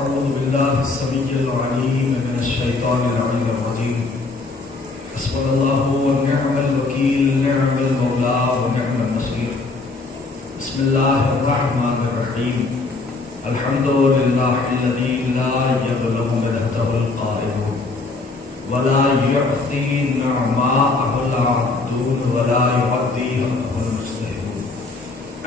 أعوذ بالله السميع العليم من الشيطان اللعين الرجيم. حسبنا الله ونعم الوكيل، نعم المولى ونعم النصير. بسم الله الرحمن الرحيم. الحمد لله الذي لا يبلغ مدحته القائلون ولا يعطي نعماءه العابدون ولا يعطي حقه المستحقون،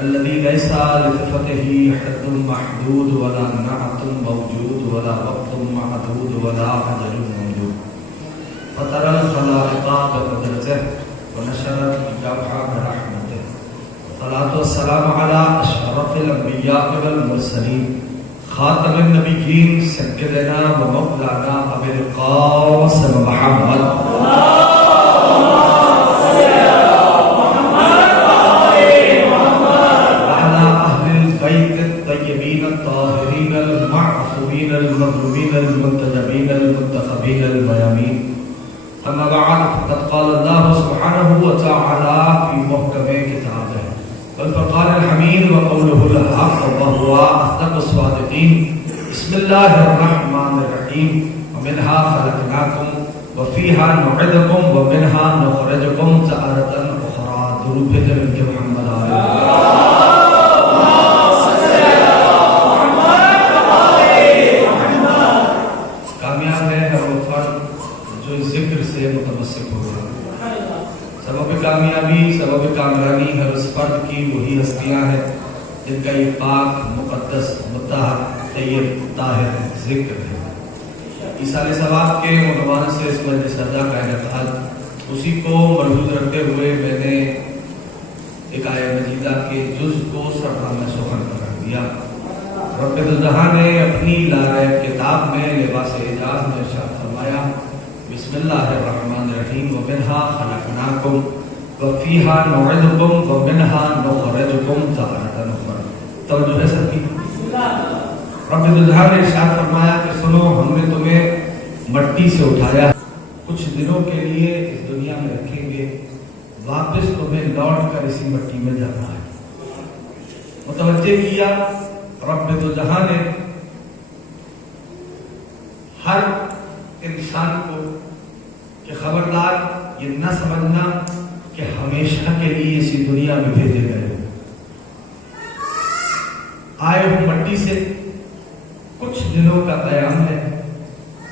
الذي ليس لصفته حد محدود ولا نعت موجود ولا وقت معدود ولا أجل موجود. فطر الخلائق بقدرته ونشر الجبح برحمته. الصلاة والسلام على أشرف الأنبياء والمرسلين، خاتم النبيين، سيدنا ومولانا أبي القاسم محمد وعلى أهل البيت الطيبين الطاهرين المعصومين المظلومين المنتجبين المنتخبين الميامين. أما بعد، فقد قال الله سبحانه وتعالى في محكم كتابه والفرقان الحميد وقوله الحق وهو أصدق الصادقين. بسم الله الرحمن الرحيم. ومنها خلقناكم وفيها نعيدكم ومنها نخرجكم تارة أخرى. درود بھیجے مل کے محمد آئے. کامیاب ہے ہر وہ فرد جو ذکر سے متمسک ہو گیا. سبب کامیابی، سبب کامیابی ہر اس فرد کی وہی ہستیاں ہیں جن کا یہ پاک، مقدس، مطہر، طیب، طاہر ذکر ہے. ایصال ثواب کے عنوان سے اس مجلس رضا کا انعقاد، اسی کو مربوط رکھتے ہوئے میں نے ایک آیہ مجیدہ کے جز کو سرخانہ سخن پر رکھ دیا. رب الجہاں نے اپنی لارے کتاب میں لباس اعجاز میں ارشاد فرمایا، بسم اللہ الرحمن الرحیم. ومنها خلقناکم وفیہا نعیدکم ومنها نخرجکم تارۃ اخری. توجہ ہے سب کی. رب الجہاں نے ارشاد فرمایا کہ سنو، ہم نے تمہیں مٹی سے اٹھایا، کچھ دنوں کے لیے اس دنیا میں رکھیں گے، واپس تمہیں لوٹ کر اسی مٹی میں جانا ہے. متوجہ کیا رب الجہاں نے ہر انسان کو کہ خبردار یہ نہ سمجھنا کہ ہمیشہ کے لیے اسی دنیا میں بھیجے گئے ہو. آئے ہو مٹی سے، کچھ دنوں کا قیام ہے.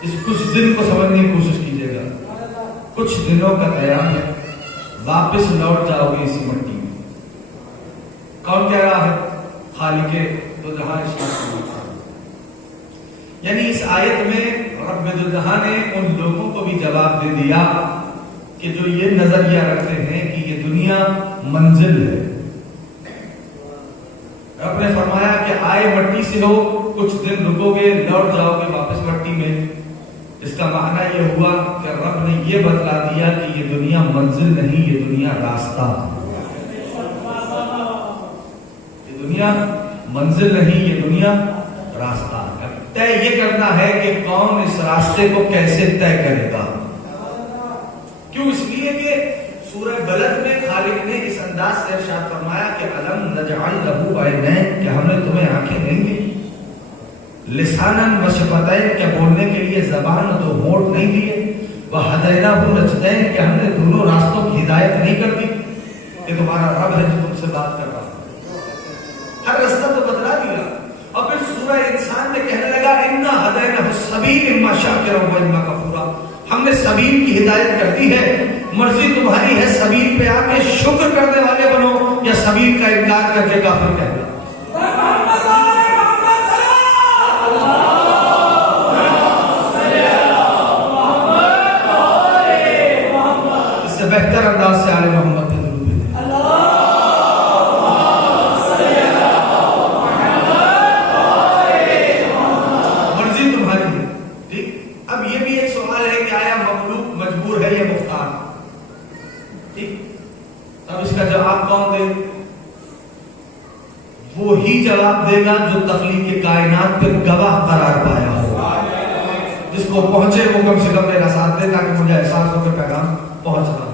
اس کچھ دن کو سمجھنے کی کوشش کیجیے گا. کچھ دنوں کا قیام ہے، واپس لوٹ جاؤ گے اسی مٹی میں. کون کہہ رہا ہے؟ خالق دو جہاں ارشاد فرماتا ہے. یعنی اس آیت میں رب الجہاں نے ان لوگوں کو بھی جواب دے دیا کہ جو یہ نظریہ رکھتے ہیں کہ یہ دنیا منزل ہے. رب نے فرمایا کہ آئے مٹی سے ہو، کچھ دن رکو گے، لوٹ جاؤ گے واپس مٹی میں. اس کا معنی یہ ہوا کہ رب نے یہ بتلا دیا کہ یہ دنیا منزل نہیں، یہ دنیا راستہ. یہ دنیا منزل نہیں، یہ دنیا راستہ. طے یہ کرنا ہے کہ کون اس راستے کو کیسے طے کرے گا. کیوں؟ اس لیے کہ سورہ بلد میں خالق نے اس انداز سے ارشاد فرمایا کہ الم نجعل لہ عینین، کہ ہم نے تمہیں آنکھیں نہیں دی، لسانا وشفتین، کہ بولنے کے لیے زبان تو ہونٹ نہیں دیے، وہدیناہ النجدین، کہ ہم نے دونوں راستوں کی ہدایت نہیں کر دی. کہ تمہارا رب ہے جو تم سے بات کر رہا ہے. ہر راستہ تو بدلا دیا. اور پھر سورہ انسان میں کہنے لگا انا ہدیناہ السبیل اما شاکرا و اما کفورا، ہم نے سبیل کی ہدایت کر دی ہے، مرضی تمہاری ہے سبیل پہ آ کے شکر کرنے والے بنو یا سبیل کا انکار کر کے کافر کہہ دو. اس سے بہتر انداز سے آل محمد پہ درود بھیجیں. جواب کون دے؟ وہی جواب دے گا جو تخلیق کائنات پہ گواہ قرار پایا ہو. جس کو پہنچے وہ کم سے کم میرا ساتھ دے تاکہ مجھے احساس ہو کہ پیغام پہنچ رہا.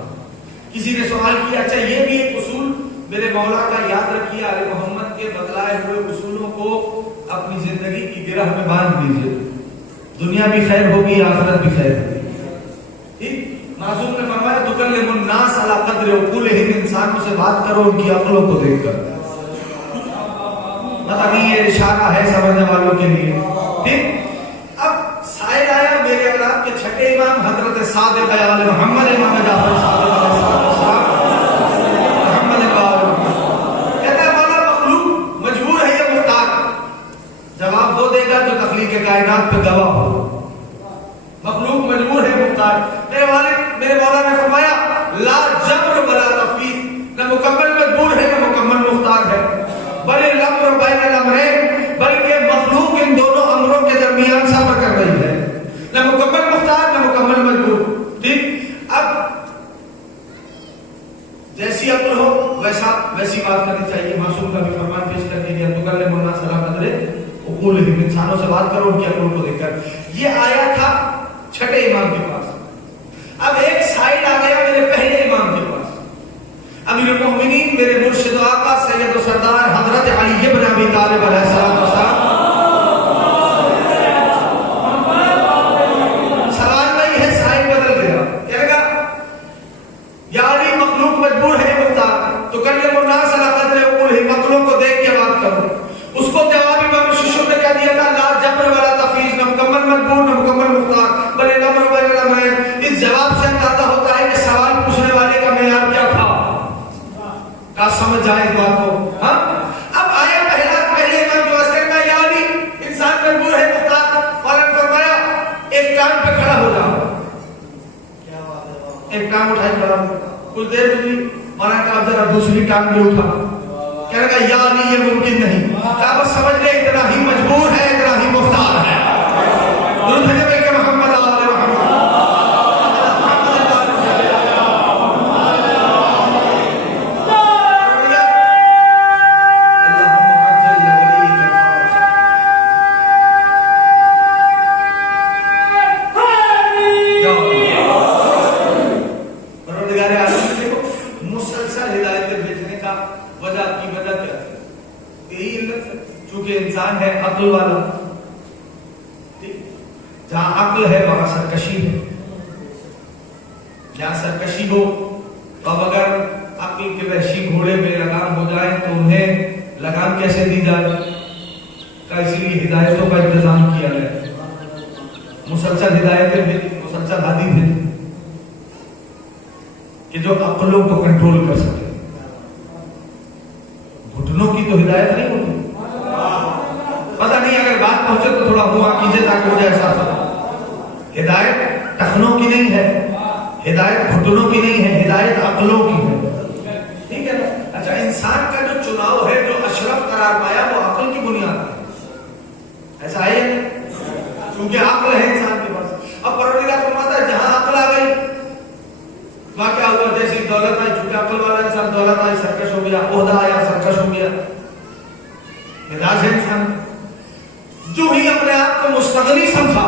کسی نے سوال کیا اچھا یہ بھی ایک اصول میرے مولا کا یاد رکھیے، آل محمد کے بتلائے ہوئے اصولوں کو اپنی زندگی کی گرہ میں باندھ لیجیے، دنیا بھی خیر ہوگی، آخرت بھی خیر ہوگی۔ معصوم نے فرمایا تکلم الناس علی قدر عقولہم، انسانوں سے بات کرو ان کی عقلوں کو دیکھ کر۔ مطلب یہ اشارہ ہے سمجھنے والوں کے لیے، ٹھیک۔ اب سائل آیا میرے اور آپ کے چھٹے امام حضرت صادق آل محمد امام جعفر صادق علیہ السلام، محمد محمد کہتا ہے مولا مخلوق مجبور ہے یہ محتاج، جواب وہ دے گا جو تخلیق کائنات پہ گواہ ہو۔ مخلوق مجبور ہے محتاج۔ میرے مولا نے فرمایا لا جبر ولا تفویض، نہ مکمل مجبور ہے نہ مکمل محتاج ہے، بل الامر بین الامرین، بلکہ مخلوق ان دونوں امروں کے درمیان سفر کر رہی ہے، نہ مکمل محتاج نہ مکمل مجبور، ٹھیک۔ اب جیسی عقل ہو ویسی بات کرنی چاہیے۔ معصوم کا بھی فرمان پیش کر دیا تکلم الناس علی قدر عقولہم، انسانوں سے بات کرو ان کی عقلوں کو دیکھ کر۔ یہ آیا تھا چھٹے امام کے پاس۔ اب ایک سائل آ گیا میرے پہلے امام کے پاس، امیر المومنین میرے مرشد و آقا سید و سردار حضرت علی بن ابی طالب علیہ السلام۔ سوال نہیں ہے، سائل بدل گیا، کہے گا یا علی مخلوق مجبور ہے محتاج، تو کلم الناس علی قدر عقولہم، عقلوں کو دیکھ کے بات کرو۔ اس کو جواب امام ششر نے کہہ دیا تھا لا جبر ولا تفویض، نہ مکمل مجبور نہ مکمل محتاج، بل الامر بین الامرین۔ اس جواب سے اندازہ ہوتا ہے کہ سوال پوچھنے والے کا معیار کیا تھا، کا سمجھ جائے اس بات کو۔ ہاں اب آیا پہلے امام جو کہنا یا علی انسان مجبور ہے محتاج، اور نے فرمایا ایک ٹانگ پہ کھڑا ہو جاؤ، ایک ٹانگ اٹھائی کھڑا ہو، کچھ دیر گزری اور نے کہا ذرا دوسری ٹانگ بھی اٹھا، کہنے کا یا علی یہ ممکن نہیں، کہا بس سمجھ لے اتنا ہی مجبور ہے اتنا ہی محتاج ہے۔ درود ہے کہ محمد آل محمد۔ مسلسل ہدایتیں بھیجنے کا وجہ کی وجہ کیا تھی؟ یہی علت ہے چونکہ انسان ہے عقل والا، جہاں عقل ہے وہاں سرکشی ہے، جہاں سرکشی ہو تو اب اگر عقل کے وحشی گھوڑے میں لگام ہو جائے تو انہیں لگام کیسے دی جائے کا، اسی لیے ہدایتوں کا انتظام کیا گیا، مسلسل ہدایتیں بھیجی، مسلسل ہادی بھیجی کہ جو عقلوں کو کنٹرول کر سکے۔ گھٹنوں کی تو ہدایت نہیں ہوتی، پتہ نہیں اگر بات پہنچے تو تھوڑا ہوا کیجیے تاکہ مجھے احساس ہو۔ ہدایت ٹخنوں کی نہیں ہے، ہدایت گھٹنوں کی نہیں ہے، ہدایت عقلوں کی ہے، ٹھیک ہے نا۔ اچھا انسان کا جو چناؤ ہے، جو اشرف قرار پایا وہ عقل کی بنیاد ہے، ایسا ہے کیونکہ عقل ہے انسان کے پاس۔ اب پروردگار فرماتا ہے جہاں عقل آ گئی وہاں کیا ہوا، جیسی دولت آئی، چونکہ عقل والا انسان دولت آئی سرکش ہو گیا، عہدہ آیا سرکش ہو گیا، مزاج ہے انسان۔ جو ہی اپنے آپ کو مستغنی سمجھا،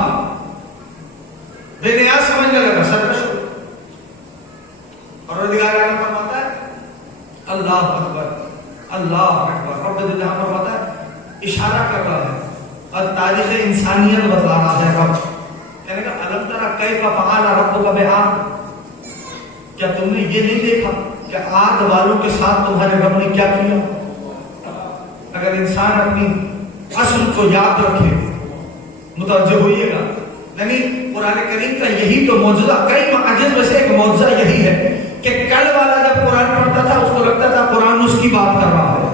بے نیاز سمجھنے لگا، سرکش ہو۔ پروردگار نے فرماتا ہے اللہ اکبر اللہ اکبر، رب جہاں فرماتا ہے اشارہ کر رہا ہے اور تاریخ انسانیت بتلا رہا ہے رب، کہنے کا الم تری کیف فعل ربک بعاد، کیا تم نے یہ نہیں دیکھا کہ عاد والوں کے ساتھ تمہارے رب نے کیا کیا؟ اگر انسان اپنی اصل کو یاد رکھے، متوجہ ہوئیے گا، یعنی قرآن کریم کا یہی تو معجزہ، کئی معجز میں سے ایک معجزہ یہی ہے کہ کل والا جب قرآن پڑھتا تھا اس کو لگتا تھا قرآن اس کی بات کر رہا ہے،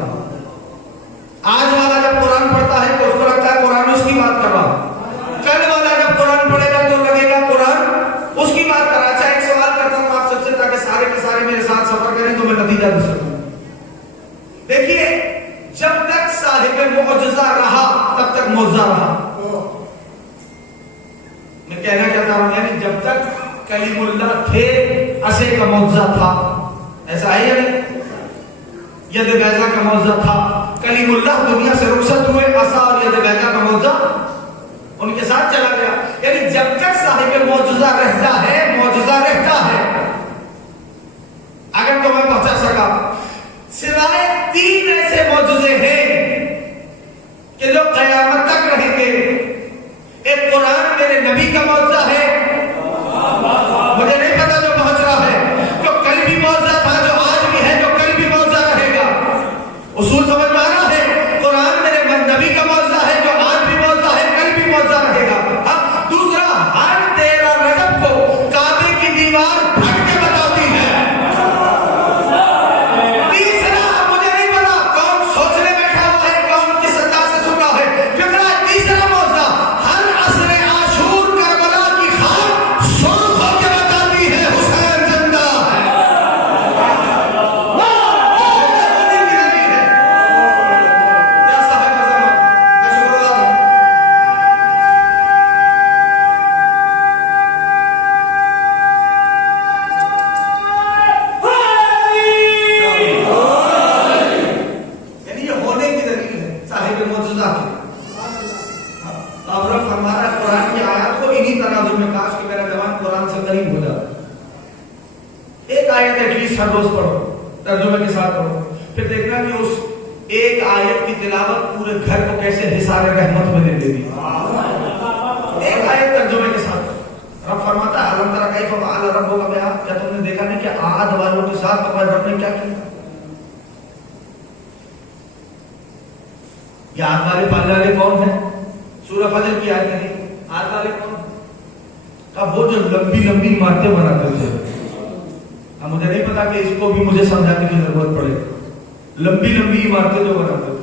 آج والا جب قرآن پڑھتا ہے تو اس کو لگتا ہے قرآن اس کی بات کر رہا ہے، کل والا جب قرآن پڑھے گا تو لگے گا قرآن اس کی بات کر رہا ہے۔ اچھا ایک سوال کرتا ہوں آپ سب سے تاکہ سارے کے سارے میرے ساتھ سفر کریں تو میں نتیجہ دے سکوں۔ دیکھیے جب تک صاحب معجزہ رہا تب تک معجزہ رہا، میں کہنا چاہتا ہوں یعنی جب تک کلیم اللہ تھے عصے کا معجزہ تھا، ایسا ہے یا نہیں؟ ید بیضا کا معجزہ تھا، کلیم اللہ دنیا سے رخصت ہوئے، عصا اور ید بیضا کا معجزہ ان کے ساتھ چلا گیا، یعنی جب تک صاحب معجزہ رہتا ہے معجزہ رہتا ہے۔ اگر تو میں پہنچا سکا سوائے پلیز ہر روز پڑھو، ترجمے کے ساتھ پڑھو، پھر دیکھنا کہ اس ایک آیت کی تلاوت پورے گھر کو کیسے حصار رحمت میں دے دے گی۔ ایک آیت ترجمے کے ساتھ رب فرماتا ہے علم ترى کیف فعل ربک بعاد، کیا تم نے دیکھا نہیں کہ عاد والوں کے ساتھ تمہارے رب نے کیا کیا؟ یہ عاد والے پالنے والے کون ہیں؟ سورہ فجر کی آیت ہے، عاد والے کون ہیں؟ اب وہ جو لمبی لمبی عمارتیں بناتے تھے، اب مجھے نہیں پتا کہ اس کو بھی مجھے سمجھانے کی ضرورت پڑے، لمبی لمبی عمارتیں جو بناتے تھے،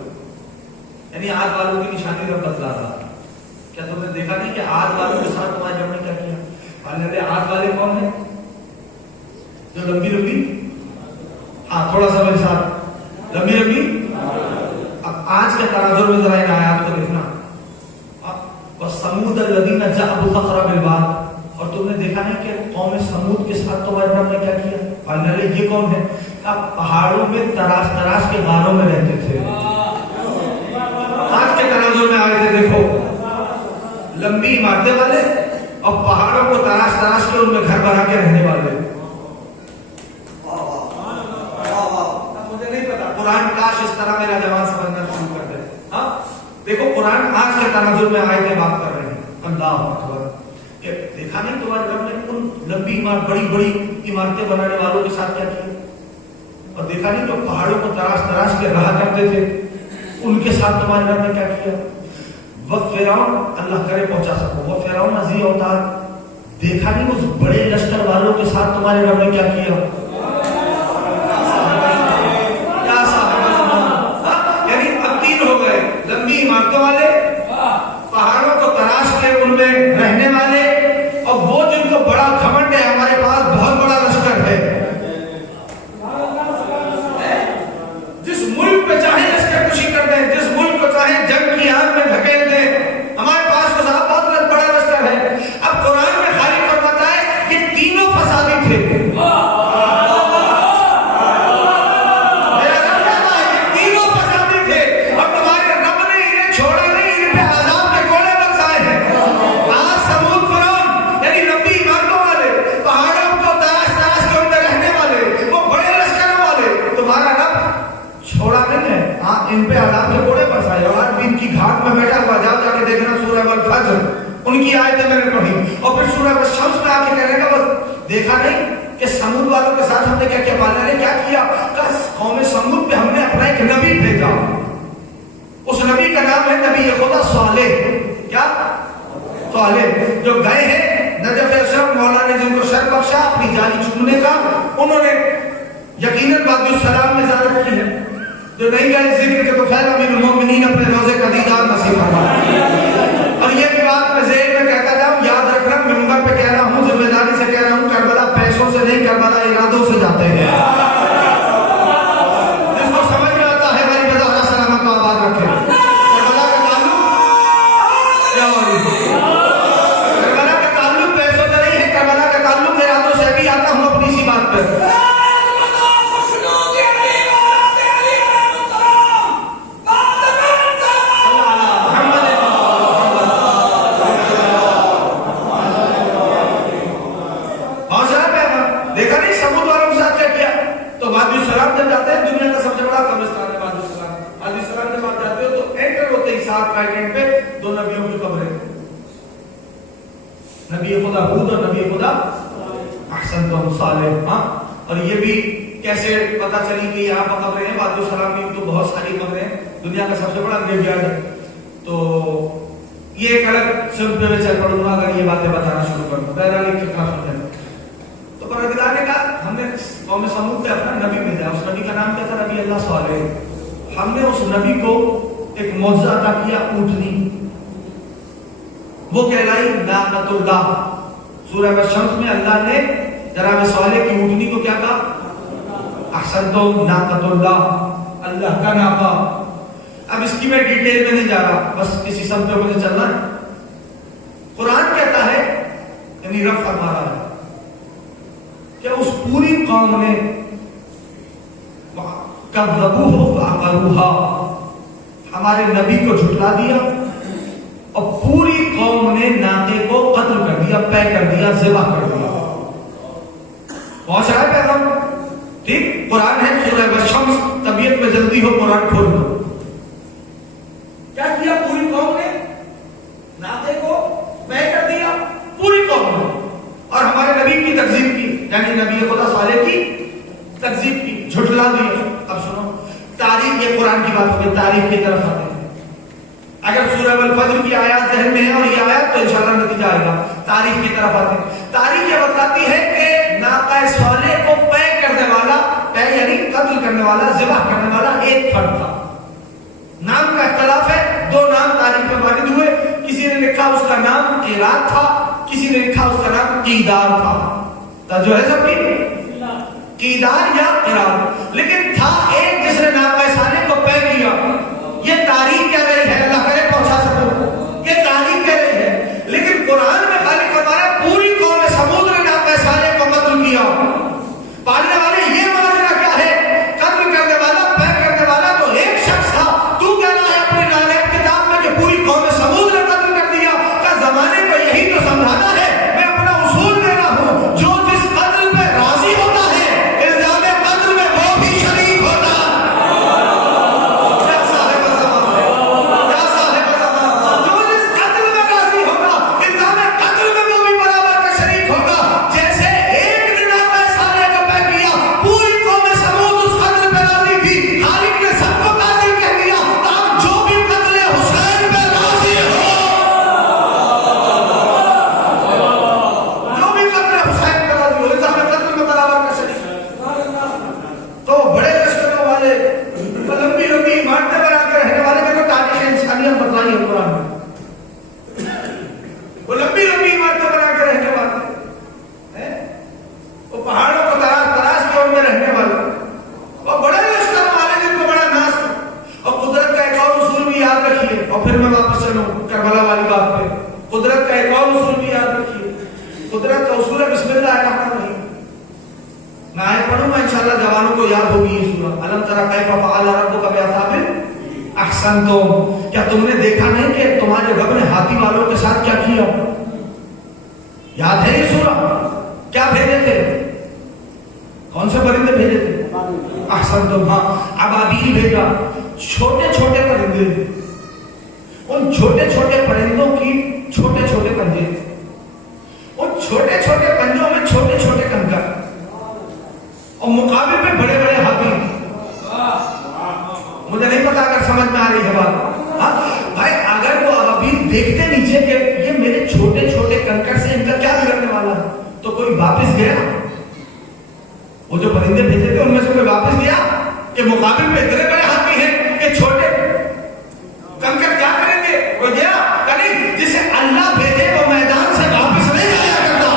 یعنی عاد والوں کی نشانی رب بتلا رہا۔ کیا تم نے دیکھا نہیں کہ عاد والوں کے ساتھ تمہارے رب نے کیا کیا؟ عاد والے کون ہیں؟ جو لمبی لمبی، ہاں تھوڑا سا میرے ساتھ، لمبی لمبی۔ اب آج کے تناظر میں ذرا ان آیات کو دیکھنا، وَثَمُودَ الَّذِينَ جَابُوا الصَّخْرَ بِالْوَادِ، اور تم نے دیکھا نہیں کہ قوم سمود کے ساتھ تمہارے رب نے کیا کیا؟ فائنلی یہ کون ہے؟ اب پہاڑوں میں تراش تراش کے غاروں میں رہتے تھے۔ آج کے تناظر میں آئے تھے، دیکھو لمبی عمارتیں والے اور پہاڑوں کو تراش تراش کے ان میں گھر بنا کے رہنے والے۔ مجھے نہیں پتا، قرآن کاش اس طرح میرا جوان سمجھنا شروع کر دے۔ ہاں دیکھو قرآن آج کے تناظر میں آئے تھے بات کر رہے ہیں، اللہ اکبر، کہ دیکھا نہیں تمہارے رب نے ان لمبی عمارت بڑی بڑی عمارتیں بنانے والوں کے ساتھ کیا کیا؟ اور دیکھا نہیں جو پہاڑوں کو تراش تراش کے رہا کرتے تھے ان کے ساتھ تمہارے رب نے کیا کیا؟ وہ فرعون، اللہ کرے پہنچا سکو، وہ فرعون عظیم اوتاد، دیکھا نہیں اس بڑے لشکر والوں کے ساتھ تمہارے رب نے کیا کیا؟ یعنی اب تین ہو گئے، لمبی عمارتوں والے، پہاڑوں کو تراش کے ان میں رہنے والے، اور وہ جن کو بڑا گھمنڈ ہے ہمارے پاس بہت بڑا لشکر ہے، جس ملک پہ چاہے لشکر کشی کر دیں، جس ملک کو چاہے جنگ کی آگ میں دھکیل دیں، ہمارے پاس تو بہت بڑا لشکر ہے۔ اب قرآن میں خالی فرماتا ہے کہ تینوں فسادی تھے، ان پہ عذاب کے کوڑے برسائے، اور آج بھی ان کی گھاٹ میں بیٹھا ہوا، جاؤ جا کے دیکھنا سورہ الفجر، ان کی آیتیں میں نے پڑھی، اور پھر سورہ الشمس میں آ کے کہنے کا بس دیکھا نہیں کہ سمود والوں کے ساتھ ہم نے کیا کیا؟ پالنے نے کیا کیا؟ قوم سمود پہ ہم نے اپنا ایک نبی بھیجا، اس نبی کا نام ہے نبی خدا صالح۔ کیا؟ صالح، جو گئے ہیں نجف اشرف مولا نے جن کو شرف بخشا اپنی جانی چومنے کا، انہوں نے یقیناً وادی السلام میں زیارت کی ہے، جو نہیں گئے ذکر کے تو خیر امیر المومنین اپنے روزے کا دیدار نصیب فرمائے۔ اور یہ بھی بات میں ذہن میں کہتا جاؤں، یاد رکھنا، منبر پہ کہہ رہا ہوں، ذمہ داری سے کہہ رہا ہوں، کربلا پیسوں سے نہیں، کربلا ارادوں سے جاتے ہیں۔ جس کو سمجھ میں آتا ہے میری بزارہ سلامت کو آباد رکھے۔ کربلا کا تعلق کیا ہو رہی ہے؟ کربلا کا تعلق پیسوں سے نہیں ہے، کربلا کا تعلق ارادوں سے بھی۔ آتا ہوں اپنی سی بات پہ، جب جاتے ہیں دنیا کا سب سے بڑا قبرستان ہے وادی السلام، وادی السلام جب آپ جاتے ہو تو انٹر ہوتے ہی ساتھ رائٹ ہینڈ پہ دو نبیوں کی قبریں، نبی خدا ہود اور نبی خدا احسنتم صالح۔ ہاں، اور یہ بھی کیسے پتا چلی کہ یہاں پر قبریں ہیں؟ وادی السلام میں تو بہت ساری قبریں ہیں، دنیا کا سب سے بڑا گریو یارڈ ہے، تو یہ ایک الگ سلسلے پہ میں چل پڑوں گا اگر یہ باتیں بتانا شروع کروں۔ بہرحال ایک فقرہ سنتے ہیں۔ تو پروردگار نے کہا ہم نے قوم سمود پہ اپنا نبی بھیجا، اس نبی کا نام کیا تھا؟ نبی اللہ صالح۔ ہم نے اس نبی کو ایک معجزہ عطا کیا، اونٹنی، وہ کہلائی ناقۃ اللہ۔ سورہ الشمس میں اللہ نے جناب صالح کی اونٹنی کو کیا کہا؟ احسنتم ناقۃ اللہ، اللہ کا ناقہ۔ اب اس کی میں ڈیٹیل میں نہیں جا رہا، بس کسی سب پہ مجھے چلنا ہے۔ قرآن کہتا ہے، یعنی رب فرما رہا ہے کہ اس پوری قوم نے کذبوہ فعقروہا، ہمارے نبی کو جھٹلا دیا، اور پوری قوم نے ناقے کو قتل کر دیا، پے کر دیا، ذبح کر دیا۔ پہنچا ہے پیغام، ٹھیک قرآن ہے سورہ والشمس، طبیعت میں جلدی ہو قرآن کھول دو. کیا کیا پوری قوم نے؟ ناطے کو طے کر دیا پوری قوم نے، اور ہمارے نبی کی تکذیب کی، یعنی نبی خدا صالح کی تکذیب کی، جھٹلا دی. اب سنو تاریخ، یہ قرآن کی بات ہوگی، تاریخ کی طرف آتے ہیں. اگر سورہ الفجر کی آیات ذہن میں ہے اور یہ آیات تو انشاءاللہ نتیجہ آئے گا. تاریخ کی طرف آتے ہیں. تاریخ یہ بتاتی ہے کہ ناقہ صالح کو طے کرنے والا، طے یعنی قتل کرنے والا، ذبح کرنے والا ایک فرد تھا. نام کا اختلاف ہے، دو نام تاریخ میں وارد ہوئے. کسی نے لکھا اس کا نام قیرات تھا، کسی نے لکھا اس کا نام قیدار تھا. جو ہے سب کی قیدار یا قیرات، لیکن تھا ایک جس نے ناقہ صالح کو طے کیا. یہ تاریخ کہہ رہی ہے، اللہ کرے پہنچا سکوں، یہ تاریخ کہہ رہی ہے. لیکن قرآن میں خالق فرما رہا ہے پوری قوم سمود نے ناقہ صالح کو قتل کیا. پالنے والے یہ ماجرا کیا ہے؟ قتل کرنے والا، طے کرنے والا تو ایک شخص تھا. تو کہہ رہا ہے اپنی نالائق کتاب میں کہ پوری قوم سمود نے قتل کر دیا. کیا زمانے کو یہی تو سمجھانا ہے؟ میں اپنا اصول دے رہا ہوں، جو جس قتل پہ راضی ہوتا ہے الزام قتل میں وہ بھی شریک ہوتا ہے. کیا تم نے دیکھا نہیں کہ تمہارے رب نے ہاتھی والوں کے ساتھ کیا کیا؟ یاد ہے یہ سورہ؟ کیا بھیجے تھے؟ کون سے پرندے بھیجے تھے؟ احسنتم. ہاں ابابیل بھیجا، چھوٹے چھوٹے پرندے. ان چھوٹے چھوٹے پرندوں کی چھوٹے چھوٹے پنجے، ان چھوٹے چھوٹے پنجوں میں چھوٹے چھوٹے کنکر، اور مقابل میں بڑے بڑے ہاتھی. مجھے نہیں پتا اگر سمجھ میں آ رہی ہے بات. ہاں بھائی اگر وہ ابابیل دیکھتے نیچے کہ یہ میرے چھوٹے چھوٹے کنکر سے ان کا کیا بگڑنے والا ہے، تو کوئی واپس گیا؟ وہ جو پرندے بھیجے تھے ان میں سے کوئی واپس گیا کہ مقابل میں اتنے بڑے ہاتھی ہیں کہ چھوٹے کنکر کیا کریں گے؟ کوئی گیا؟ نہیں. جسے اللہ بھیجے وہ میدان سے واپس نہیں آیا کرتا.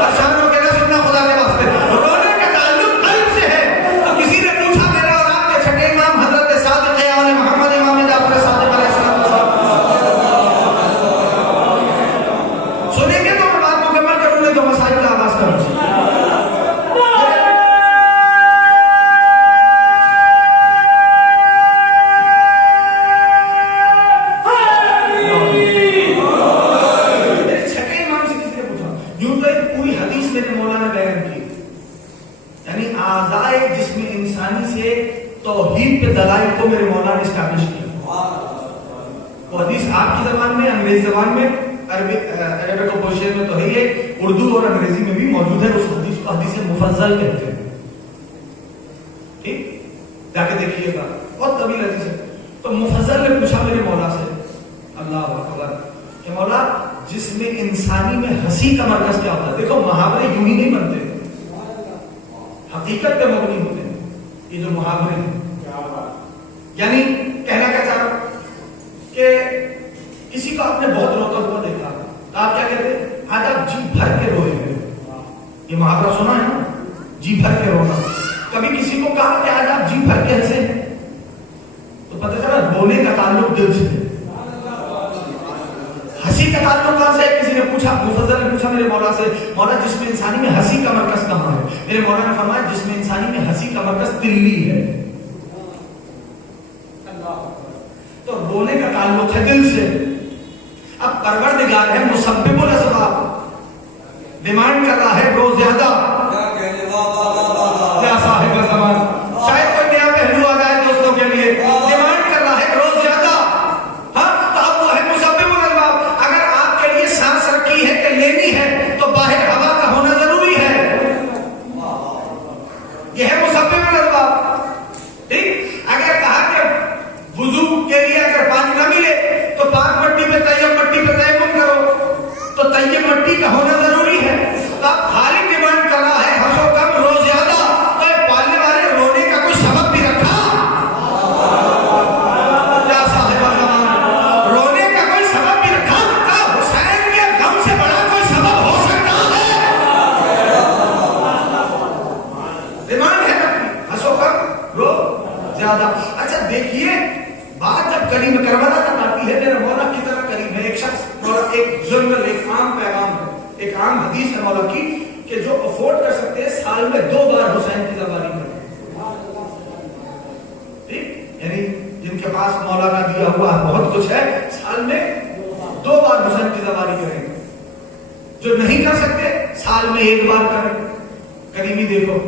پریشان ہو کے نہ سننا خدا کے واسطے. یعنی اعضائے جسم انسانی سے توحید پہ دلائل کو میرے مولا نے اسٹیبلش کیا. وہ حدیث آپ کی زبان میں، انگریزی زبان میں، عربک و پرشین میں تو ہے، یہ اردو اور انگریزی میں بھی موجود ہے. اس حدیث کو حدیث مفضل کہتے ہیں. ٹھیک، جا کے دیکھیے گا، بہت طویل حدیث ہے. تو مفضل نے پوچھا میرے مولا سے، اللہ اکبر، کہ مولا جسم انسانی میں ہنسی کا مرکز کیا ہوتا ہے؟ دیکھو محاورے یوں ہی نہیں بنتے، حقیقت پہ مبنی ہوتے ہیں یہ جو محاورے ہیں. یعنی کہنا کیا چاہ رہا کہ کسی کو آپ نے بہت روتا ہوا دیکھا تو آپ کیا کہتے ہیں؟ آج آپ جی بھر کے روئے ہیں. یہ محاورہ سنا ہے نا، جی بھر کے رونا. کبھی کسی کو کہا کہ آج آپ جی بھر کے ہنسے ہیں تو پتہ چلا رونے کا تعلق دل سے ہے. ہنسی کا تعلق کہاں سے ہے؟ کسی نے پوچھا، مفضل نے پوچھا میرے مولا سے، مولا جسم انسانی میں ہنسی کا مرکز کہاں ہے؟ میرے مولا نے فرمایا جسم انسانی میں ہنسی کا مرکز دلی ہے. تو رونے کا تعلق ہے دل سے. اب پروردگار ہے مسبب الاسباب، ڈیمانڈ کر رہا ہے روز زیادہ یا صاحب زمان. شاید کوئی نیا پہلو آ جائے دوستوں کے لیے، ڈیمانڈ کر رہا ہے روز زیادہ. ہاں تو اب وہ ہے مسبب الاسباب. اگر آپ کے لیے سانس رکھی ہے کہ لینی ہے تو باہر ہوا کا ہونا ضروری ہے. یہ ہے مسبب الاسباب. ٹھیک، اگر کہا کہ وضو کے لیے اگر پانی نہ ملے تو پاک مٹی پہ طیب مٹی پہ تیمم کرو، تو طیب مٹی کا ہونا ضروری ہے. تو آپ خالق ڈیمانڈ کر رہا ہے ہنسو کم رو زیادہ. تو یہ پالنے والے رونے کا کوئی سبب بھی رکھا؟ کیا صاحب زمان، رونے کا کوئی سبب بھی رکھا؟ کیا حسین کے غم سے بڑا کوئی سبب ہو سکتا ہے؟ ڈیمانڈ ہے ہنسو کم رو زیادہ. اچھا دیکھیے، بات جب کریم کربلا تک آتی ہے، میرا مولا کتنا کریم ہے. ایک شخص مولا، ایک جنرل، ایک عام پیغام ہے، ایک عام حدیث ہے مولا کی کہ جو افورڈ کر سکتے ہیں سال میں 2 بار حسین کی سواری کریں. ٹھیک، یعنی جن کے پاس مولا کا دیا ہوا بہت کچھ ہے، سال میں 2 بار حسین کی سواری کریں. جو نہیں کر سکتے سال میں 1 بار کریں. کریمی دیکھو،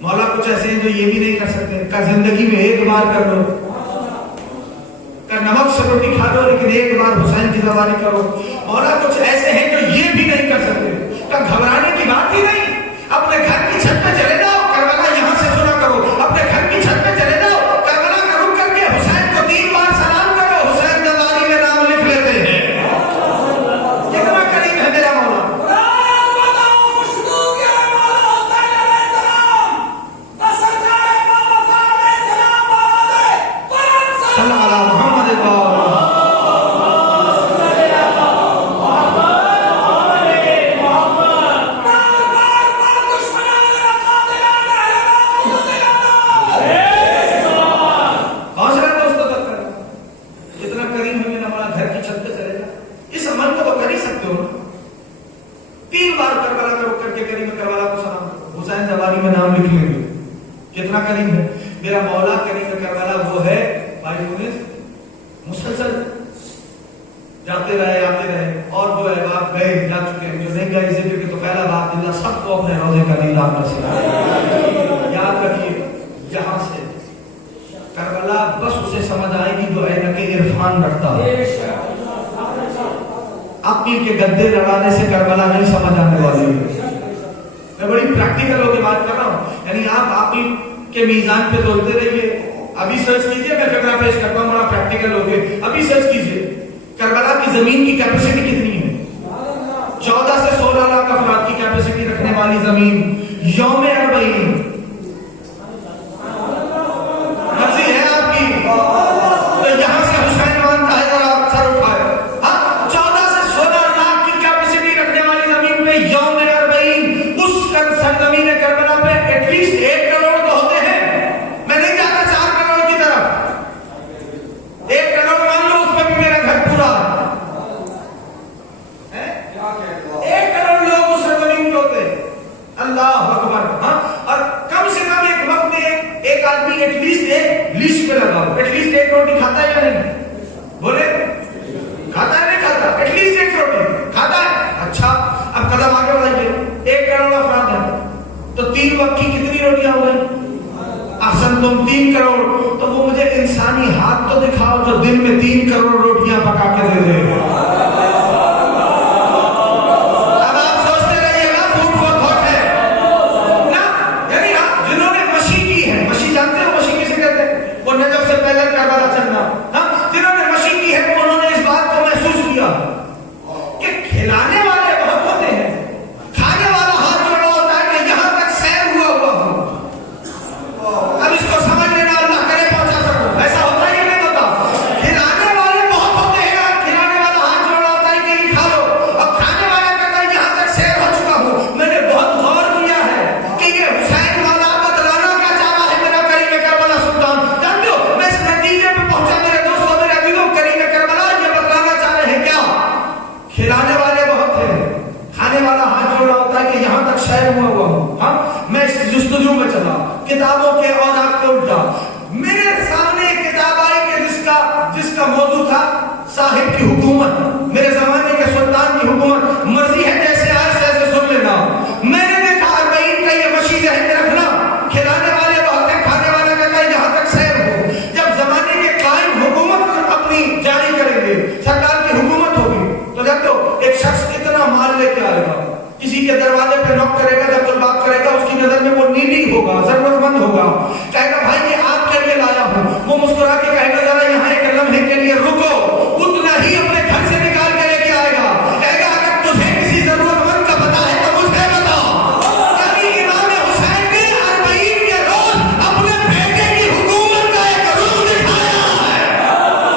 مولا کچھ ایسے ہیں جو یہ بھی نہیں کر سکتے کہ زندگی میں 1 بار کر لو، کہ نمک سے روٹی کھا لو لیکن 1 بار حسین کی سواری کرو. مولا کچھ ایسے ہیں جو یہ بھی نہیں کر سکتے کہ گھبرانے کی بات ہی نہیں. اپنے گھر کی چھت پہ چلے جاؤ، کربلا یہاں سے سنا کرو. اپنے گھر کی چھت پہ چلے جاؤ، کربلا کا رک کر کے حسین کو 3 بار سلام کرو. حسین زبانی میں نام لکھ لیتے ہیں. کتنا قریب ہے میرا مولا. کتنا کریم ہے میرا مولا. کریم کربلا وہ ہے بھائی مسلسل جاتے رہے آتے رہے. اور جو احباب گئے جا چکے ہیں، جو نہیں گئے ذکر کے تو پہلا بات اللہ سب کو اپنے روزے کا دیدار نصیب کرے. یاد رکھیے، یہاں سے کربلا بس اسے سمجھ آئے گی جو عینک عرفان رکھتا ہے. عقل کے گدے لڑانے سے کربلا نہیں سمجھ آنے والی ہے. میں بڑی پریکٹیکل ہو کے بات کر رہا ہوں. یعنی آپ عقل کے میزان پہ تولتے رہیے. ابھی سرچ کیجئے، میں فکرہ پیش کرتا ہوں بڑا پریکٹیکل ہو کے. ابھی سرچ کیجئے کربلا کی زمین کی کیپیسٹی کتنی ہے. 14 سے 16 لاکھ افراد کی کیپیسٹی رکھنے والی زمین. یوم 40 مرضی ہے آپ کی. تو یہاں سے حسین مانتا ہے، ذرا سر اٹھائے. 14 سے 16 لاکھ کی کیپیسٹی رکھنے والی زمین پہ یوم 40 اس سرزمین کربلا پہ ایٹ لیسٹ 1 کروڑ تو ہوتے ہیں. میں نہیں چاہتا 4 کروڑ کی طرف. 1 کروڑ مان لو، اس میں بھی میرا گھر پورا ہے. 1 کروڑ لوگ اس سرزمین پہ ہوتے ہیں. اللہ اکبر. ہاں، اور کم سے کم ایک وقت میں ایک آدمی ایٹ لیسٹ ایک لسٹ پہ لگاؤ. ایٹ لیسٹ 1 روٹی کھاتا ہے یا نہیں؟ بولے کھاتا ہے نہیں کھاتا؟ ایٹ لیسٹ 1 روٹی کھاتا ہے. اچھا، اب قدم آگے بڑھائیے. 1 کروڑ افراد ہیں تو 3 وقت کی کتنی روٹیاں ہو گئی؟ احسن تم 3 کروڑ. تو وہ مجھے انسانی ہاتھ تو دکھاؤ جو دن میں 3 کروڑ روٹیاں پکا کے دے دے. اب آپ سوچتے رہیے گا فوڈ فور تھاٹ ہے نا. یعنی جنہوں نے مشی کی ہے, مشی جانتے ہو مشی کسے کہتے ہیں؟ وہ نجف سے پہلے کربلا چلنا. جنہوں نے مشی کی ہے انہوں نے اس بات کو محسوس کیا کہ کھلانے والے بہت ہوتے ہیں, کھانے والا ہاتھ جوڑا ہوتا ہے کہ یہاں تک سیر ہوا ہوا ہوں. اب اس کو سمجھ لینا, اللہ کرے پہنچا سکوں. ایسا ہوتا ہے یا نہیں ہوتا؟ کھلانے والے بہت ہوتے ہیں, کھلانے والا ہاتھ جوڑا ہوتا ہے کہ یہ کھا لو. اب کھانے والا کہتا ہے یہاں تک سیر ہو چکا ہوں. میں نے بہت غور کیا ہے کہ یہ حسین والا بتلانا کیا چاہ رہا ہے میرا کریم کربلا سلطان. جانتے ہو میں اس نتیجے پہ پہنچا میرے دوستوں, میرے عزیزوں, کریم کربلا یہ بتلانا چاہ رہے ہیں کیا؟ کھلانے والے بہت ہیں, کھانے والا ہاتھ جوڑا ہوتا ہے کہ یہاں تک شہر ہوا ہوا ہوں. ہاں میں اس جستجو میں چلا, کتابوں کے اور آپ کو الٹا. میرے سامنے ایک کتاب آئی کہ جس کا موضوع تھا صاحب کی حکومت, میرے زمانے کے سلطان کی حکومت. مرضی ہے جیسے آج سے سن لینا. میں نے دیکھا 40 کا یہ مشی ذہن میں رکھنا, کھلانے والے بہت ہیں, کھانے والا کہتا ہے یہاں تک سیر ہو. جب زمانے کے قائم حکومت اپنی جاری کریں گے, سرکار کی حکومت ہوگی, تو جب تو ایک شخص اتنا مال لے کے آئے گا, کسی کے دروازے پہ نوک کرے گا, جب بات کرے گا, اس کی نظر میں وہ نیڈی ہوگا, ضرورت مند ہوگا, کہے گا بھائی یہ آپ کے لیے لایا ہوں. وہ مسکرا کے کہے گا ذرا یہاں ایک لمحے کے لیے رکو, اتنا ہی اپنے گھر سے نکال کے لے کے آئے گا. کہے گا اگر تجھے کسی ضرورت مند کا پتہ ہے تو مجھے بتا. یعنی امام حسین نے 40 کے روز اپنے بیٹے کی حکومت کا ایک روپ دکھایا ہے.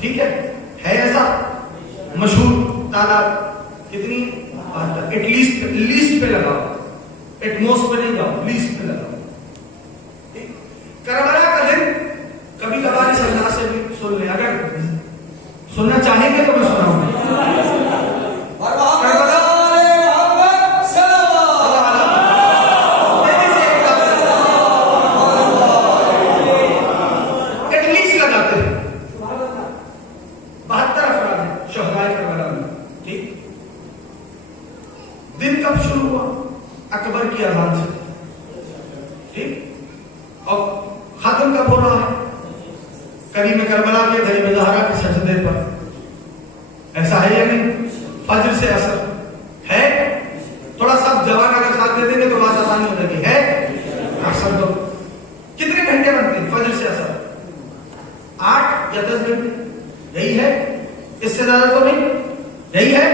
ٹھیک ہے ایسا مشہور تعداد کتنی؟ ایٹ لیسٹ پہ لگاؤ, ایٹ موسٹ پہ نہیں جاؤ, لیسٹ پہ لگاؤ. کربلا کا دن کبھی کبھار اس انداز سے بھی سن لیں, اگر سننا چاہیں گے تو میں سناؤں گا. اکبر کی اذان سے, ٹھیک, اور خاتم کب ہو رہا ہے؟ کریم کربلا کے غریب زہرا کے سجدے پر. ایسا ہے یا نہیں؟ فجر سے عصر ہے. تھوڑا سا جوان اگر ساتھ دے دیں گے تو بات آسانی ہو جائے گی. ہے عصر تو کتنے گھنٹے بنتے ہیں فجر سے عصر؟ 8 یا 10 گھنٹے, یہی ہے, اس سے زیادہ تو نہیں, یہی ہے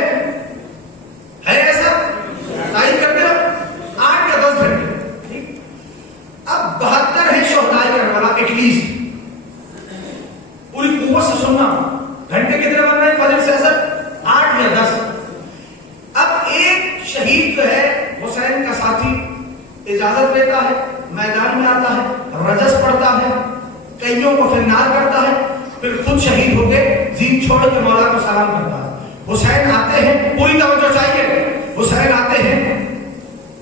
ایسا تعین کرتے ہو 8 یا 10 گھنٹے. اب 72 ہے شہدائے کربلا ایٹ لیسٹ. پوری قوت سے سننا, گھنٹے کتنے بن رہے ہیں فجر سے عصر؟ 8 یا 10. اب ایک شہید جو ہے حسین کا ساتھی اجازت لیتا ہے, میدان میں آتا ہے, رجس پڑھتا ہے, کئیوں کو فنار کرتا ہے, پھر خود شہید ہو کے زین چھوڑ کے مولا کو سلام کرتا ہے. حسین آتے ہیں, پوری توجہ چاہیے, حسین آتے ہیں,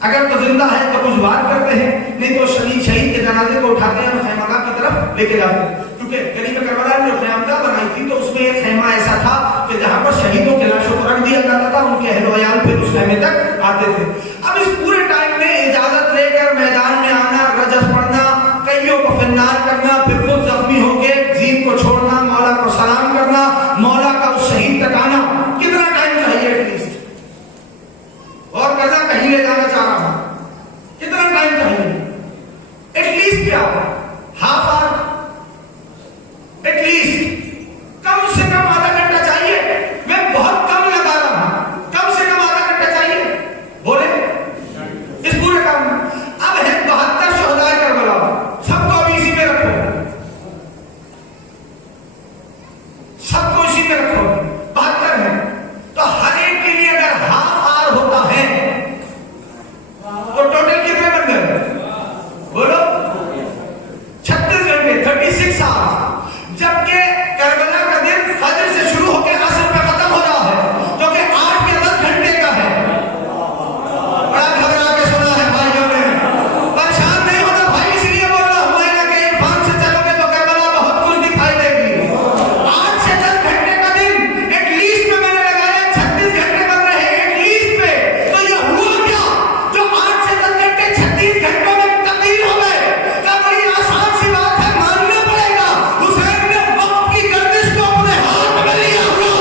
اگر تو زندہ ہے تو کچھ بات کرتے ہیں, نہیں تو شہید کے جنازے کو اٹھاتے ہیں اور خیمگاہ کی طرف لے کے جاتے ہیں. کیونکہ کریم کربلا نے جو خیمگاہ بنائی تھی تو اس میں ایک خیمہ ایسا تھا کہ جہاں پر شہیدوں کے لاشوں کو رکھ دیا جاتا تھا, ان کے اہل و عیال پھر اس خیمے تک آتے تھے. اب اس پورے ٹائم میں اجازت لے کر میدان میں آنا, رجس پڑھنا, کئیوں کو فنار کرنا, پھر خود زخمی ہو کے زین کو چھوڑنا, مولا کو سلام کرنا, مولا کا اس شہید تک آنا, کتنا ٹائم چاہیے ایٹ لیسٹ؟ اور کرنا, کہیں لے جانا چاہ رہا ہوں, کتنا ٹائم چاہیے؟ پہ آؤ. ہاف آور ایٹ لیسٹ, کم سے کم آدھا گھنٹہ چاہیے. میں بہت کم لگا رہا ہوں, کم سے کم آدھا گھنٹہ چاہیے. بولے اس پورے کام میں اب ہے 72 شہدائے کربلا, سب کو ابھی اسی میں رکھو, سب کو اسی میں رکھو. 72 ہے تو ہر ایک کے لیے اگر ہاف آور ہوتا ہے تو ٹوٹل کتنے بن گئے؟ بولو 36 گھنٹے, 36 آورس. جبکہ کربلا کا دن فجر سے شروع ہو کے عصر میں ختم ہو رہا ہے, جو کہ 8 یا 10 گھنٹے کا ہے. بڑا گھبرا کے سنا ہے بھائیوں نے, پریشان نہیں ہونا بھائی, اس لیے بول رہا ہوں نا کہ عرفان سے چلو گے تو کربلا بہت کچھ دکھائی دے گی. 8 سے 10 گھنٹے کا دن ایٹ لیسٹ میں نے لگایا, 36 گھنٹے بن رہے ہیں ایٹ لیسٹ پہ. تو یہ ہوا کیا جو 8 سے 10 گھنٹے 36 گھنٹوں میں تبدیل ہو گئے؟ کیا بڑی آسان سی بات ہے, ماننا پڑے گا. حسین نے وقت کی گردش کو اپنے ہاتھ میں لیا ہوا,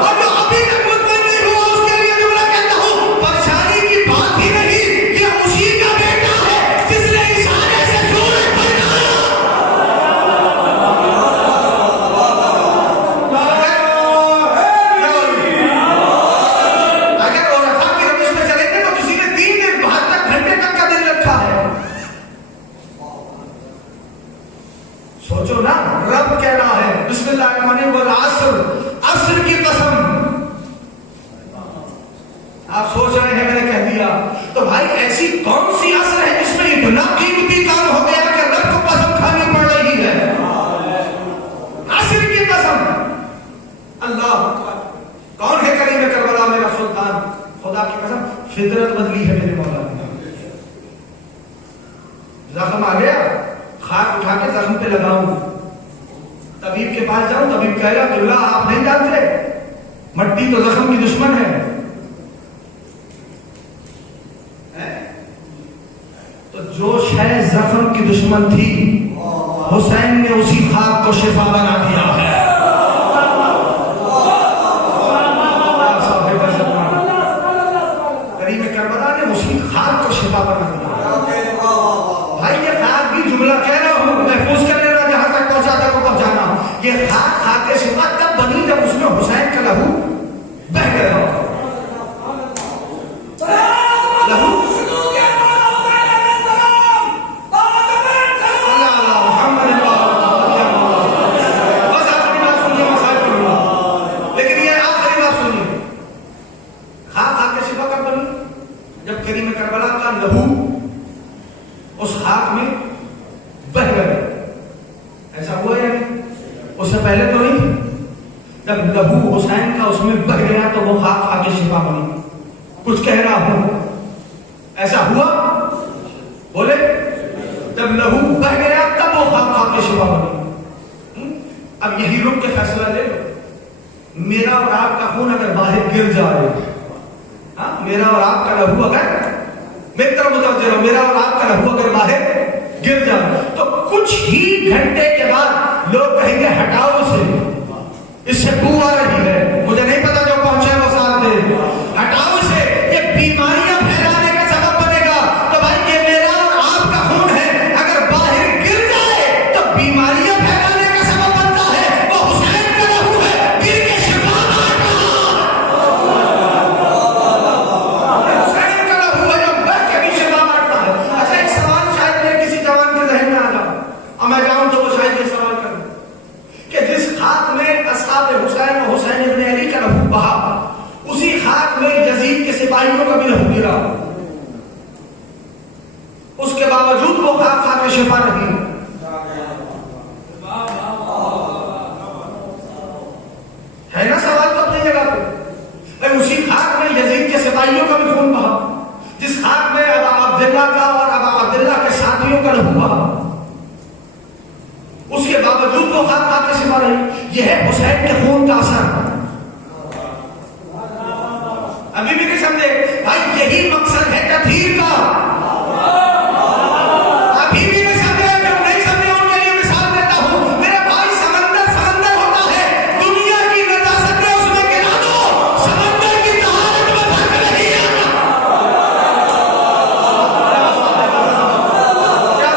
اور جو ابھی تک مطمئن نہیں ہوا اس کے لیے جملہ کہتا ہوں, پریشانی کی بات ہی نہیں, یہ اسی کا بیٹا ہے جس نے اشارے سے سورج بنایا. اگر عرفات کی روش میں چلیں گے تو کسی نے 3 دن 72 گھنٹے تک کا دن رکھا ہے. سوچو نا, رب کہہ رہا ہے بسم اللہ الرحمن الرحیم والعصر, عصر کی قسم. آپ سوچ رہے ہیں میں نے کہہ دیا, تو بھائی ایسی کون سی عصر ہے جس میں اتنا قیمتی کام ہو گیا کہ رب کو قسم کھانی پڑ رہی ہے؟ عصر کی قسم. اللہ کون ہے کریم کربلا میرا سلطان؟ خدا کی قسم فطرت بدلی ہے میرے مولا نے. زخم آ گیا, خاک اٹھا کے زخم پہ لگاؤں, طبیب کے پاس جاؤں, طبیب کہے گا کہ اللہ آپ نہیں جانتے مٹی تو زخم کی دشمن ہے. تو جو شے زخم کی دشمن تھی حسین نے اسی خاک کو شفا بنا دیا ہے. کریم کربلا نے اسی خاک کو شفا بنا دیا. بھائی یہ خاک بھی جملہ کہہ رہا ہوں, محفوظ کر لینا, جہاں تک پہنچاتا کو پہنچانا. یہ خاک خاک کے شفا تب بنی جب اس میں حسین کا لہو بہ گیا. لہو کربلا کا لہو اس خاک میں بہ گئے. ایسا ہوا یا نہیں؟ اس سے پہلے تو نہیں. جب لہو حسین کا اس میں بہ گیا تو وہ خاک خاک کے شفا بنی. کچھ کہہ رہا ہوں, ایسا ہوا؟ بولے جب لہو بہ گیا تب وہ خاک خاک کے شفا بنی. اب یہی رک کے فیصلہ لے لو, میرا اور آپ کا خون اگر باہر گر جائے, میرا اور آپ کا لہو اگر, میری طرف متوجہ رہو, میرا اور آپ کا لہو اگر باہر گر جائے تو کچھ ہی گھنٹے کے بعد لوگ کہیں گے ہٹاؤ اسے, اس سے بو آ رہی ہے. مجھے نہیں پتا جو پہنچے وہ ساتھ دے, ہٹاؤ اسے, یہ بیماریاں پھیلانے کا سبب بنے گا. تو بھائی یہ میرا اور آپ کا خون ہے, اگر باہر گر جائے تو بیماریاں پھیلانے کا سبب بنتا ہے. وہ حسین کا لہو ہے, گر کے شفا بانٹ رہا. حسین کا لہو ہے جو بہ کے بھی شفا بانٹتا ہے. اچھا ایک سوال شاید میرے کسی جوان کے ذہن میں آ جاؤ, اور میں جاؤں تو وہ شاید یہ سوال کروں کہ جس خاک میں اصحاب حسین و حسین ابن علی کا لہو بہا, اسی خاک میں یزید کے سپاہیوں کا بھی لہو گرا, اس کے باوجود وہ خاک خاک میں شفا نہیں. ہے نا سوال تو اپنی جگہ پہ. اسی خاک میں یزید کے سپاہیوں کا بھی خون بہا, جس خاک میں ابا عبداللہ کا اور ابا عبداللہ کے ساتھیوں کا لہو بہا, اس کے باوجود وہ خاک خاک کے شفا رہی. یہ ہے حسین کے خون کا اثر. ابھی بھی نہیں سمجھے بھائی, یہی مقصد ہے تطہیر کا. ابھی بھی نہیں سمجھے, جو نہیں سمجھے ان کے لیے مثال دیتا ہوں. میرے بھائی سمندر سمندر ہوتا ہے, دنیا کی نجاست میں اس میں گرا دو, سمندر کی طہارت میں فرق نہیں آتا. کیا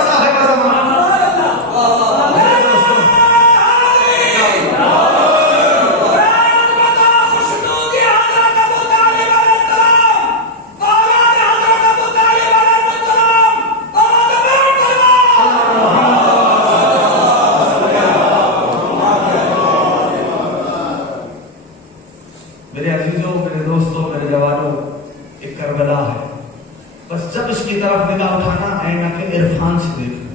نگاہ اٹھانا عینک عرفان سے دیکھنا،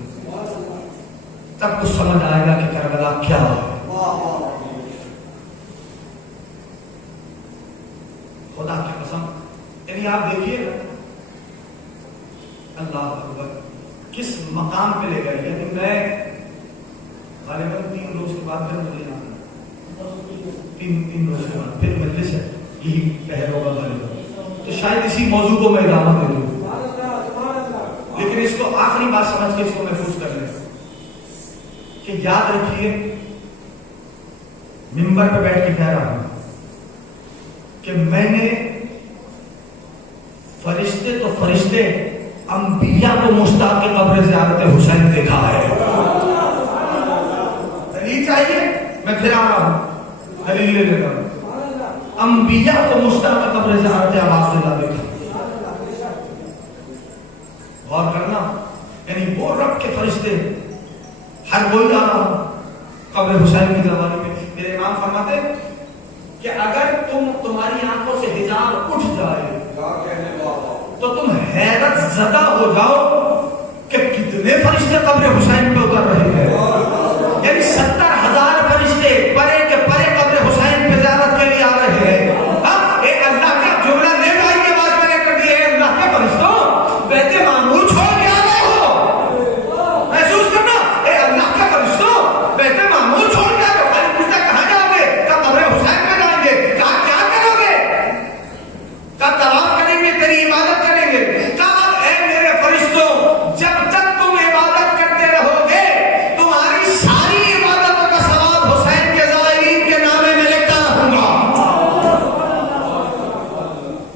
تب کچھ سمجھ آئے گا کہ کربلا کیا ہے۔ خدا کی قسم، یعنی آپ دیکھیے اللہ اکبر کس مقام پہ لے گئے۔ یعنی میں غالباً 3 روز کے بعد پھر مجھے آنا، 3 روز کے بعد پھر مجلس ہے، یہی پہل ہوگا غالباً، تو شاید اسی موضوع کو میں ادامہ دے دوں، لیکن اس کو آخری بات سمجھ کے اس کو محفوظ کر لیں کہ یاد رکھیے، منبر پہ بیٹھ کے کہہ رہا ہوں کہ میں نے فرشتے تو فرشتے انبیاء کو مشتاق کے قبر زیارت حسین دیکھا ہے۔ دلیل چاہیے؟ میں پھر آ رہا ہوں، دلیل لے لیتا ہوں۔ انبیاء کو مشتاق کے قبر زیارت عبداللہ دیکھا۔ غور کرنا، یعنی وہ رب کے فرشتے ہر کوئی آ رہا قبر حسین کی زبانی میں۔ میرے امام فرماتے کہ اگر تمہاری آنکھوں سے حجاب اٹھ جائے تو تم حیرت زدہ ہو جاؤ کہ کتنے فرشتے قبر حسین پہ اتر رہے ہیں۔ یعنی 70,000 فرشتے پرے کے پرے قبر حسین پہ زیارت کے لیے آ رہے ہیں۔ اب ایک اللہ کا جملہ نیک بھائی کے بعد میں نے کر دیا ہے، اللہ کے فرشتوں بیت معمور چھوڑ کے آ گئے ہو، محسوس کرنا، اے اللہ کے فرشتوں بیت معمور چھوڑ کے آ گئے ہو۔ خالی پوچھتا کہاں جاؤ گے؟ کہا قبر حسین پہ جائیں گے۔ کہا کیا کرو گے؟ کہا طواف کریں گے، تیری عبادت کریں گے۔ کہا اے میرے فرشتوں، جب تک تم عبادت کرتے رہو گے تمہاری ساری عبادتوں کا ثواب حسین کے زائرین کے نامے میں لکھتا رہوں گا۔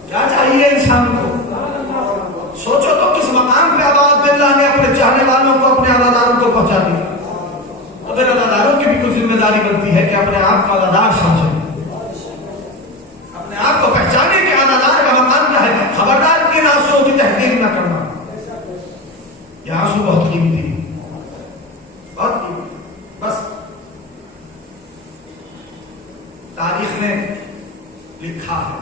کیا چاہیے انسان کو؟ سوچو تو کس مقام پہ عباد اللہ نے اپنے چاہنے والوں کو، اپنے عزاداروں کو پہنچا دیا۔ تو پھر عزاداروں کی بھی کچھ ذمہ داری بنتی ہے کہ اپنے آپ کو عزادار سمجھیں، اپنے آپ کو پہچانے کہ عزادار کا مقام کیا ہے۔ خبردار ان آنسوؤں کی تحقیر نہ کرنا، یہ آنسو بہت قیمتی، بہت قیمتی۔ بس تاریخ نے لکھا ہے،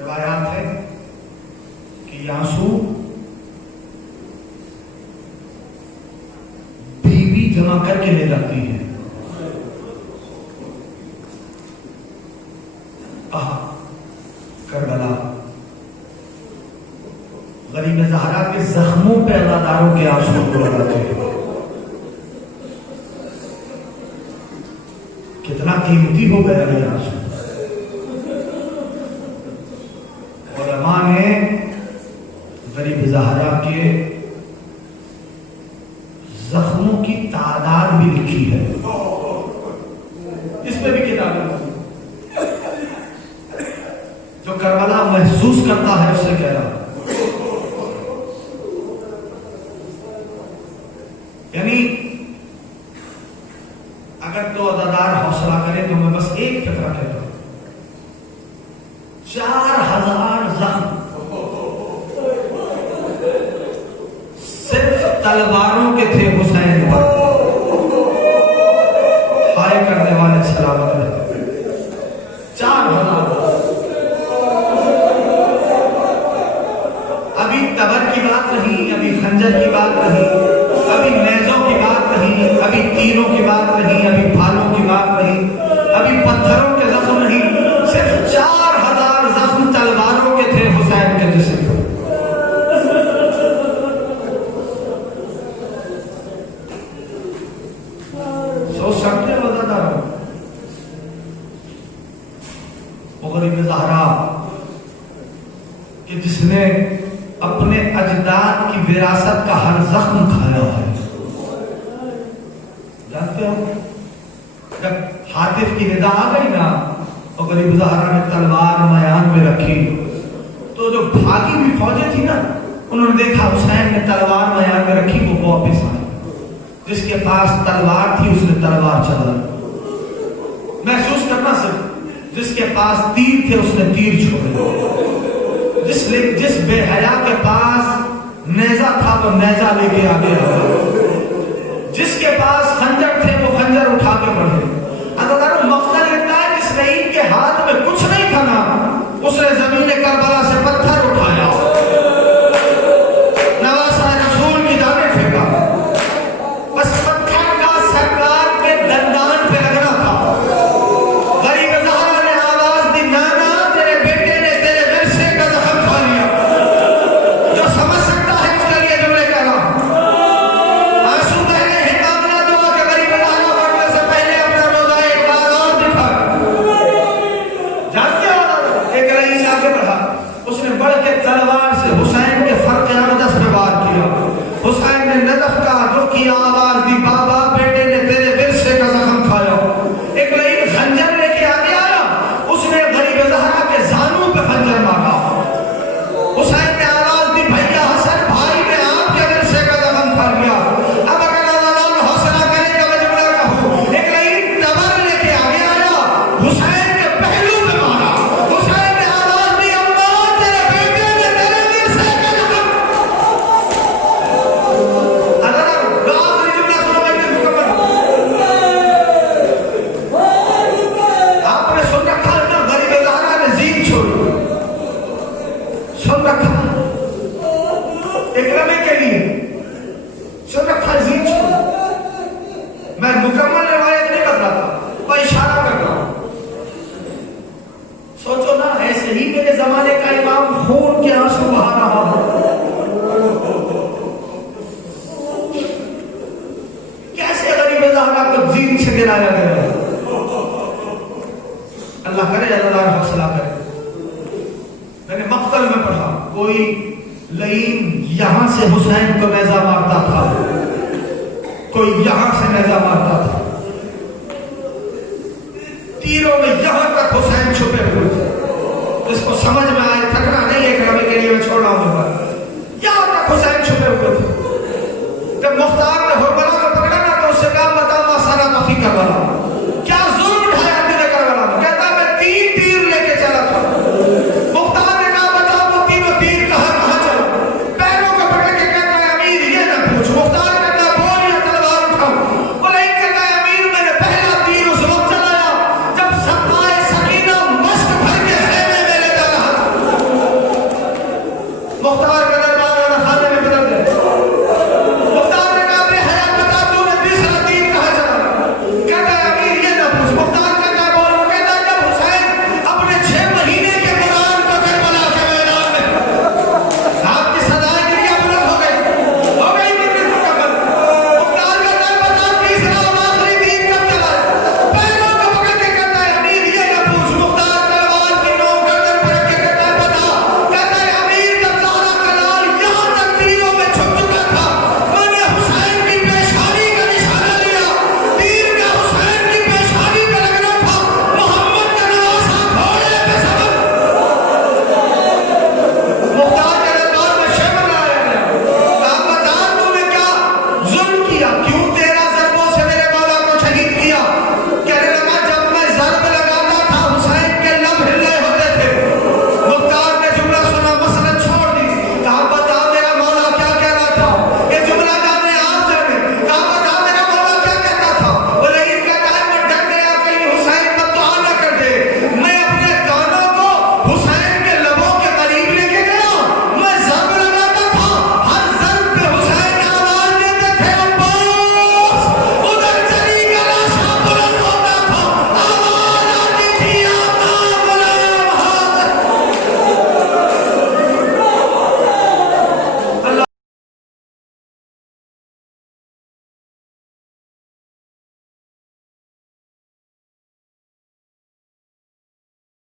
روایات ہے کہ یہ آنسو بیوی جمع کر کے لے جاتی ہے۔ کربلا، غریب زہرا کے زخموں پہ عزاداروں کے آنسو کو لگاتے ہیں۔ کتنا قیمتی ہو گیا یہ آنسو۔ علماء نے غریب زہرا کے زخموں کی تعداد بھی لکھی ہے، اس پہ بھی کتابیں جو کربلا محسوس کرتا ہے اس سے کہہ رہا، یعنی اگر تو عزادار حوصلہ کرے تو میں بس ایک فکرہ کہتا ہوں، 4,000 زخم صرف تلواروں کے تھے حسین پر۔ ہائے کرنے والے سلامت رہے، 4,000۔ ابھی تبر کی بات نہیں، ابھی خنجر کی بات نہیں، ابھی نیزوں کی بات نہیں، ابھی تیروں کی بات نہیں، ابھی بھالوں کی بات نہیں، ابھی پتھروں کے زخم نہیں، صرف 4,000 زخم تلواروں کے تھے حسین کے جسم پر۔ سوچ سکتے ہو عزادار وہ غریب زہرا کہ جس نے اپنے اجداد کی وراثت کا ہر زخم کھایا ہے۔ جانتے ہو جب حاطف کی ندا آ گئی نا تو غریب زہرا نے تلوار میان میں رکھی، تو جو بھاگی ہوئی فوجیں تھی نا انہوں نے دیکھا حسین نے تلوار میان میں رکھی، وہ واپس آئے۔ جس کے پاس تلوار تھی اس نے تلوار چلائی، محسوس کرنا صرف، جس کے پاس تیر تھے اس نے تیر چھوڑے، جس بے حیا کے پاس نیزہ تھا وہ نیزہ لے کے آگے آگے، جس کے پاس خنجر تھے وہ خنجر اٹھا کے بڑھے۔ عزاداروں مقتل لکھتا ہے جس رئیس کے ہاتھ میں کچھ نہیں تھا نا اس نے زمین کربلا سے پتھر اٹھایا۔ اکرمے کے لیے سن رکھا عظیم چھوڑ. میں مکمل روایت نہیں کر رہا تھا, پر اشارہ کر رہا ہوں. سوچو نا, ایسے ہی میرے زمانے کا امام خون کے آنسو بہا رہا ہو, کیسے غریب زہرا کو زین سے گرایا گیا. اللہ کرے اللہ حوصلہ کرے. میں نے مقتل میں پڑھا, کوئی لعین یہاں سے حسین کو نیزہ مارتا تھا, کوئی یہاں سے نیزہ مارتا تھا, تیروں میں یہاں تک حسین چھپے ہوئے تھے. جس کو سمجھ میں آئے, تھکنا نہیں ہے کہ ہمیں کے لیے میں چھوڑ رہا ہوں.